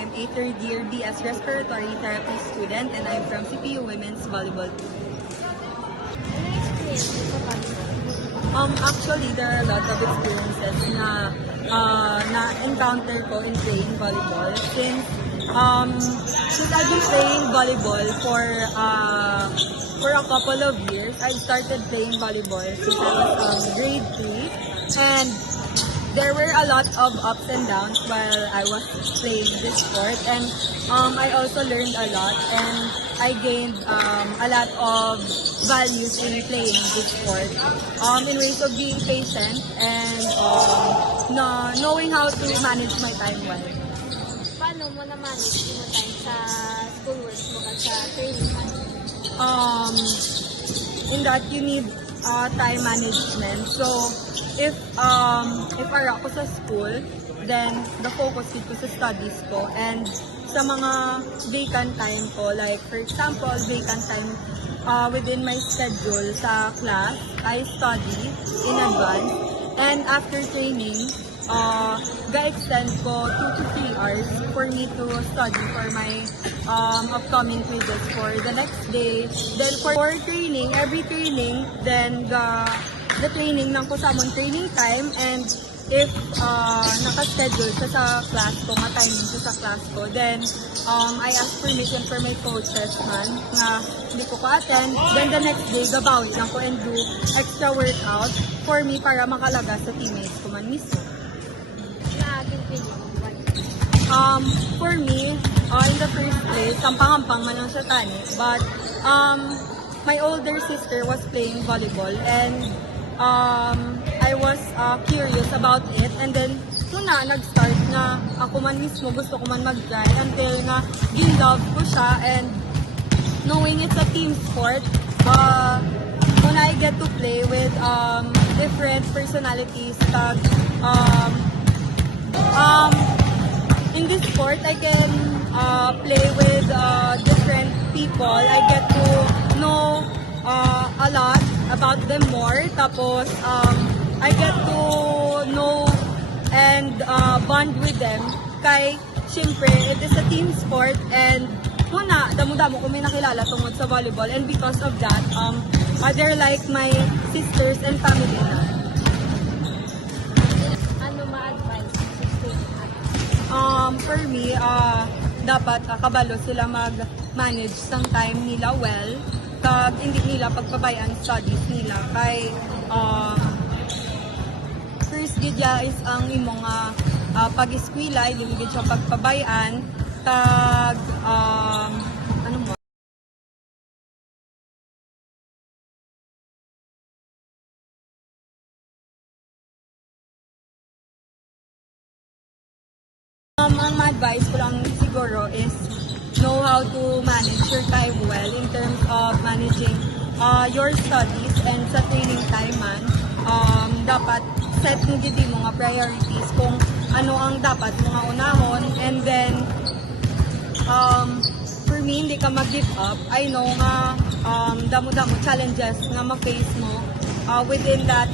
I'm a third-year BS Respiratory Therapy student and I'm from CPU Women's Volleyball Team. Actually, there are a lot of experiences na-encounter ko in playing volleyball. Since I've been playing volleyball for a couple of years. I started playing volleyball since I was grade 3, and there were a lot of ups and downs while I was playing this sport, and I also learned a lot, and I gained a lot of values in playing this sport in ways of being patient and knowing how to manage my time well. Paano mo na-manage mo time sa schoolwork mo at sa training time? In that you need time management. So if ara ako sa school, then the focus dito sa studies ko, and sa mga vacant time ko, like for example, vacant time within my schedule sa class, I study in advance, and after training, ga-extend ko 2 to 3 hours for me to study for my upcoming quizzes for the next day. Then for training, every training, then the training ng kusamon training time, and if naka-schedule sa class ko, ma-timing sa class ko, then I ask permission for my coaches man na hindi ko ka-attend. Then the next day, gabawi lang ko and do extra workout for me para makalaga sa teammates ko man mismo. For me, in the first place, kampang-kampang man lang siya tani. But my older sister was playing volleyball, and I was curious about it. And then, nag-start na ako man mismo, gusto ko man mag-try until nga gin-love ko siya. And knowing it's a team sport, when I get to play with different personalities, in this sport, I can play with different people. I get to know a lot about them more. Tapos, I get to know and bond with them. Kay, syempre, it is a team sport, and damo-damo ko may nakilala tungkol sa volleyball, and because of that, they're like my sisters and family na. For me, dapat kabalo sila mag-manage ng time nila well, kag hindi nila pagpabayaan studies nila. Kay first gidya is ang imong pag-eskwela, hindi gid siya pagpabayaan, kag ano mo, ang advice ko lang siguro is know how to manage your time well in terms of managing your studies, and sa training time man, dapat set mo gid mga priorities kung ano ang dapat mga unahon, and then for me, hindi ka mag-give up. I know nga damo-damo challenges na ma-face mo within that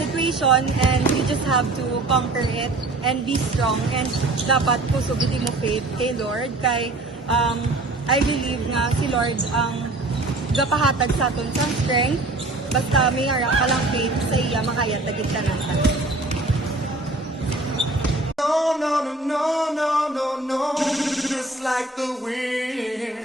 situation, and you just have to conquer it and be strong, and dapat kusog mo faith kay Lord, kay I believe nga si Lord ang gapahatag sa aton sa strength, basta may ara ka lang faith sa iya, makayatag kita nanta. No, no, no, no, no, no, no, just like the wind.